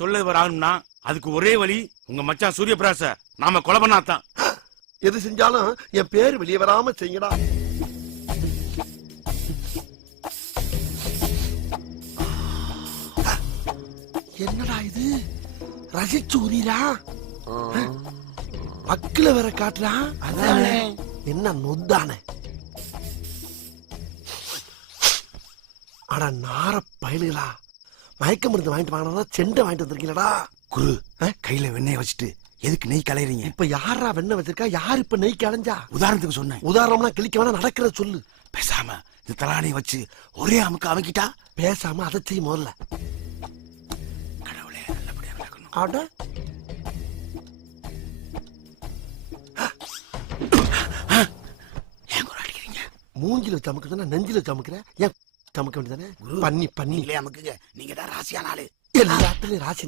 தொல்லை வராகணும்னா அதுக்கு ஒரே வழி உங்க மச்சான் சூரியபிரகாச நாம கொலை பண்ணாதான். எது செஞ்சாலும் என் பேர் வெளியே வராம செய்யடா. என்னடா இது ரசிச்சு உரியலா அக்கில வேற காட்டுறா. அதானே என்ன நொந்தானே. அட நார பயலுகளா, மயக்க மருந்து வாங்கிட்டு வாங்கினா செண்டை வாங்கிட்டு வந்திருக்கீங்களா? குரு கையில வெண்ணெய் வச்சுட்டு எதுக்கு நெய் கலையறீங்க? இப்ப யாரா வெண்ணெய் வச்சிருக்கா? யார் இப்ப நெய் கலைஞ்சா? உதாரணத்துக்கு சொன்னேன். உதாரணம்னா கிளிக்க வேணா, நடக்கிறத சொல்லு. பேசாம இந்த தலானை வச்சு ஒரே அமுக்கு அமைக்கிட்டா. பேசாம அதை செய்ய முதல்ல. கடவுளே நல்லபடியா நடக்கணும். அட ஏன் குரு அடிக்கிறீங்க? மூஞ்சில சமுக்குதுன்னா நெஞ்சில சமுக்குற. ஏன் சமுக்க வேண்டியதானே? பண்ணி பண்ணி அமுக்குங்க. நீங்க தான் ராசியான ஆளு. எல்லாத்துலயும் ராசி